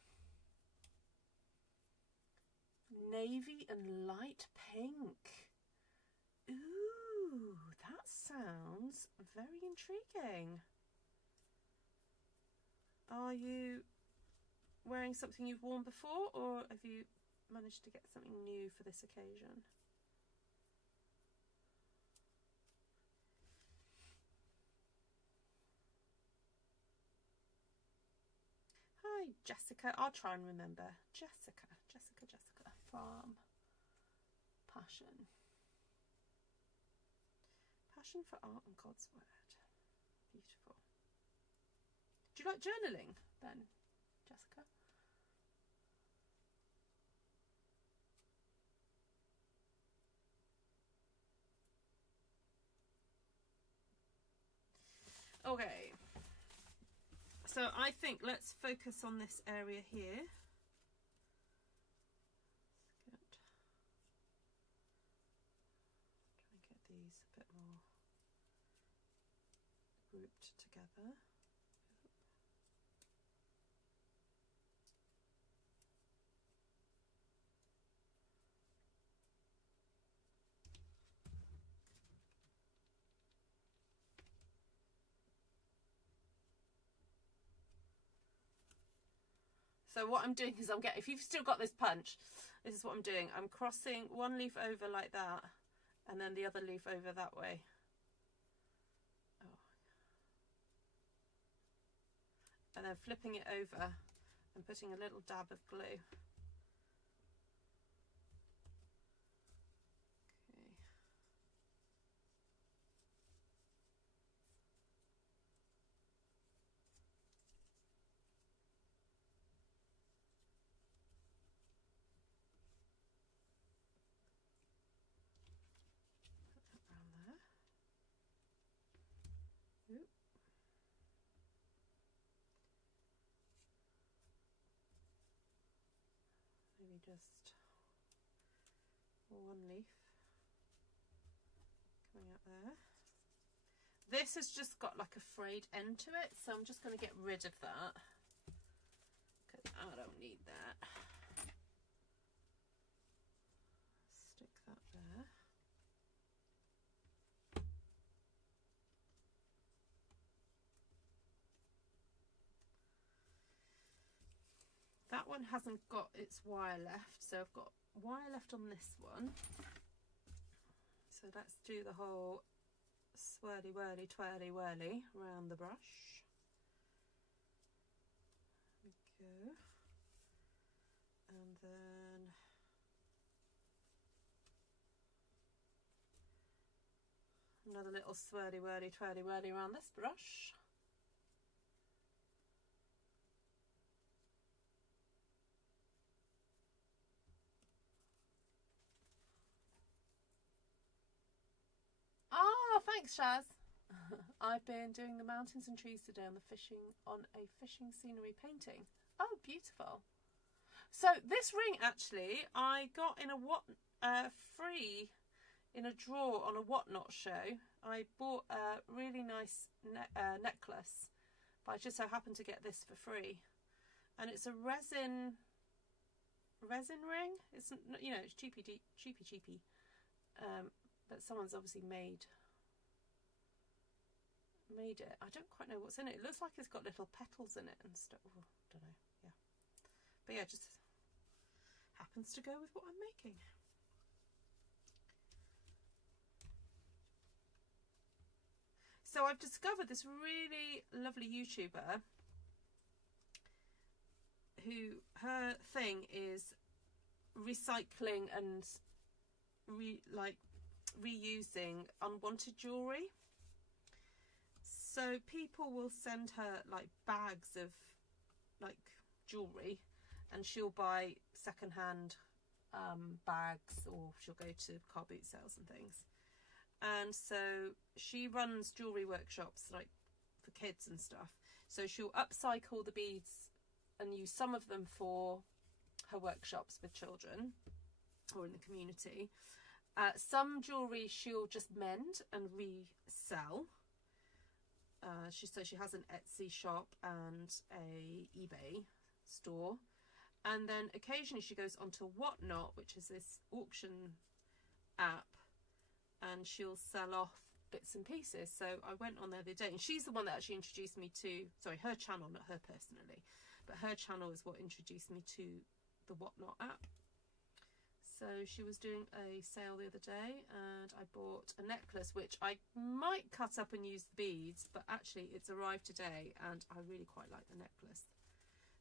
Navy and light pink. Ooh, that sounds very intriguing. Are you wearing something you've worn before, or have you managed to get something new for this occasion? Hi, Jessica. I'll try and remember. Jessica. Farm. Passion. Passion for art and God's word. Beautiful. Do you like journaling then, Jessica? Okay. So I think let's focus on this area here. Good. Try and get these a bit more grouped together. So what I'm doing is if you've still got this punch, this is what I'm doing. I'm crossing one leaf over like that, and then the other leaf over that way. Oh. And then flipping it over and putting a little dab of glue. Okay. Maybe just one leaf coming out there. This has just got like a frayed end to it, so I'm just going to get rid of that because I don't need that. Stick that there. That one hasn't got its wire left, so I've got wire left on this one. So let's do the whole swirly whirly twirly whirly around the brush. There we go. And then another little swirly whirly twirly whirly around this brush. Thanks, Shaz. I've been doing the mountains and trees today on a fishing scenery painting. Oh, beautiful. So this ring actually I got in a free in a drawer on a Whatnot show. I bought a really nice necklace, but I just so happened to get this for free, and it's a resin ring. It's, you know, it's cheapy, but someone's obviously made it. I don't quite know what's in it. It looks like it's got little petals in it and stuff. Oh, don't know. Yeah, but yeah, just happens to go with what I'm making. So I've discovered this really lovely YouTuber who, her thing is recycling and reusing unwanted jewellery. So people will send her like bags of like jewellery, and she'll buy secondhand bags, or she'll go to car boot sales and things. And so she runs jewellery workshops like for kids and stuff. So she'll upcycle the beads and use some of them for her workshops with children or in the community. Some jewellery she'll just mend and resell. So she has an Etsy shop and a eBay store. And then occasionally she goes onto Whatnot, which is this auction app, and she'll sell off bits and pieces. So I went on there the other day, and she's the one that actually introduced me to, sorry, her channel, not her personally, but her channel is what introduced me to the Whatnot app. So she was doing a sale the other day, and I bought a necklace, which I might cut up and use the beads, but actually it's arrived today, and I really quite like the necklace.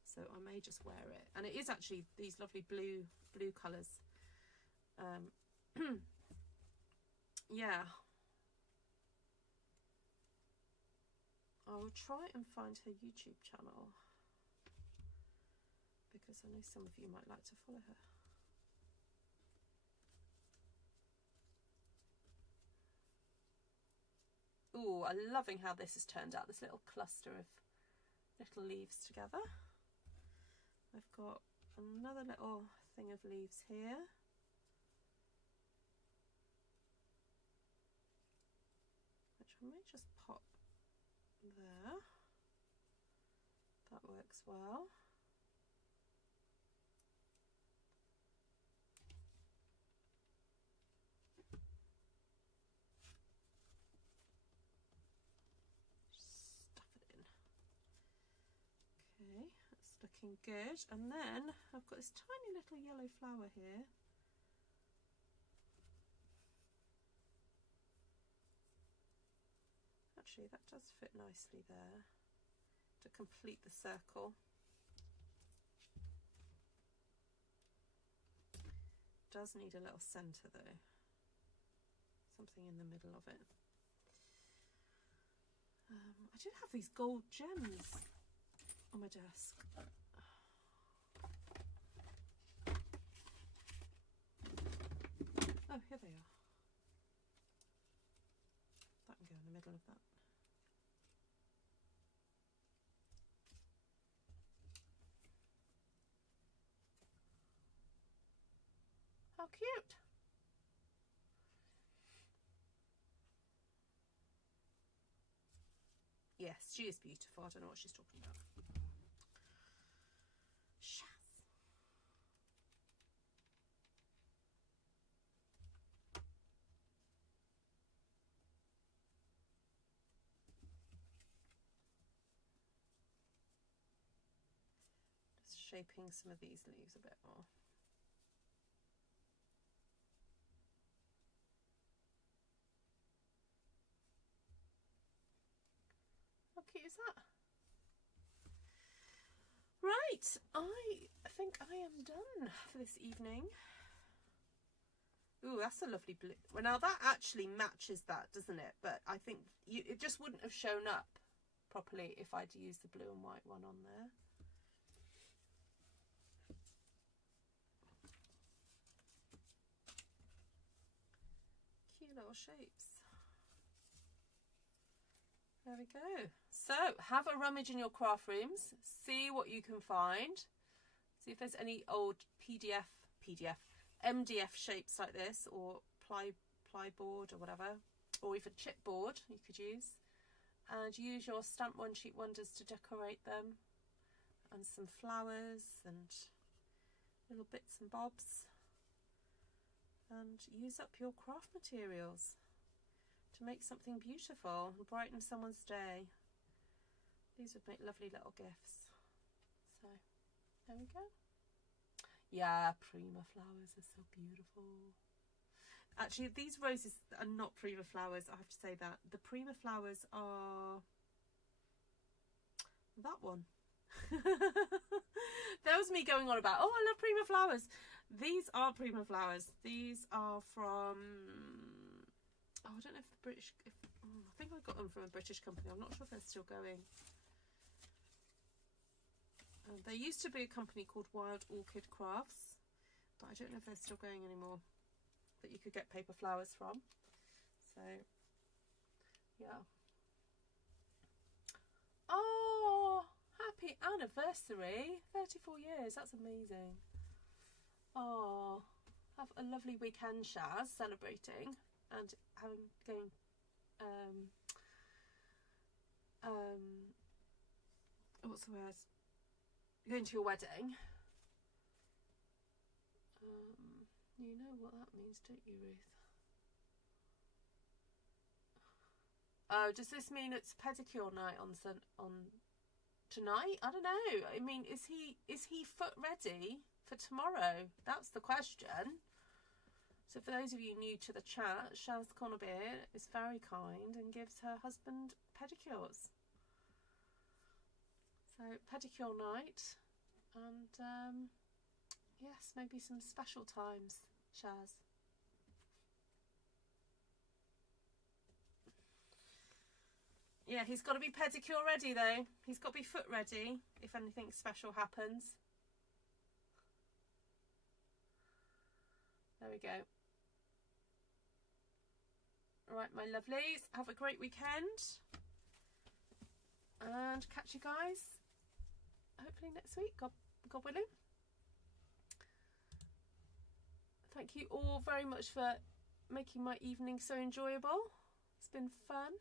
So I may just wear it. And it is actually these lovely blue colours. Yeah. I will try and find her YouTube channel, because I know some of you might like to follow her. Ooh, I'm loving how this has turned out, this little cluster of little leaves together. I've got another little thing of leaves here. Which I may just pop there. That works well. Okay, that's looking good. And then I've got this tiny little yellow flower here. Actually, that does fit nicely there to complete the circle. Does need a little centre though, something in the middle of it. I do have these gold gems on my desk. Oh, here they are. That can go in the middle of that. How cute! Yes, she is beautiful. I don't know what she's talking about. Just shaping some of these leaves a bit more. How cute is that? Right, I think I am done for this evening. Ooh, that's a lovely blue. Well, now that actually matches that, doesn't it? But I think it just wouldn't have shown up properly if I'd used the blue and white one on there. Cute little shapes. There we go. So have a rummage in your craft rooms, see what you can find, see if there's any old MDF shapes like this, or plyboard or whatever, or even chipboard you could use, and use your Stamp One Sheet Wonders to decorate them, and some flowers and little bits and bobs, and use up your craft materials to make something beautiful and brighten someone's day. These would make lovely little gifts. So there we go. Yeah, Prima flowers are so beautiful. Actually, these roses are not Prima flowers, I have to say that. The Prima flowers are that one. That was me going on about, oh, I love Prima flowers. These are Prima flowers. These are from, oh, I don't know if the British, I think I got them from a British company. I'm not sure if they're still going. There used to be a company called Wild Orchid Crafts, but I don't know if they're still going anymore, that you could get paper flowers from. So, yeah. Oh, happy anniversary. 34 years. That's amazing. Oh, have a lovely weekend, Shaz, celebrating and going what's the word? Going to your wedding. You know what that means, don't you, Ruth? Oh, does this mean it's pedicure night on tonight? I don't know. I mean, is he foot ready for tomorrow? That's the question. So for those of you new to the chat, Shaz Conabir is very kind and gives her husband pedicures. So pedicure night, and yes, maybe some special times, Shaz. Yeah, he's got to be pedicure ready though. He's got to be foot ready if anything special happens. There we go. All right, my lovelies, have a great weekend and catch you guys hopefully next week, God willing. Thank you all very much for making my evening so enjoyable. It's been fun.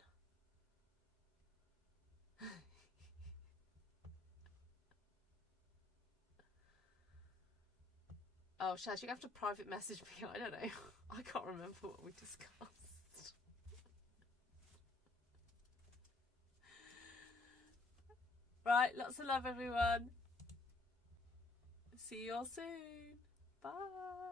Oh, Shaz, you have to private message me. I don't know. I can't remember what we discussed. Right, lots of love, everyone. See you all soon. Bye.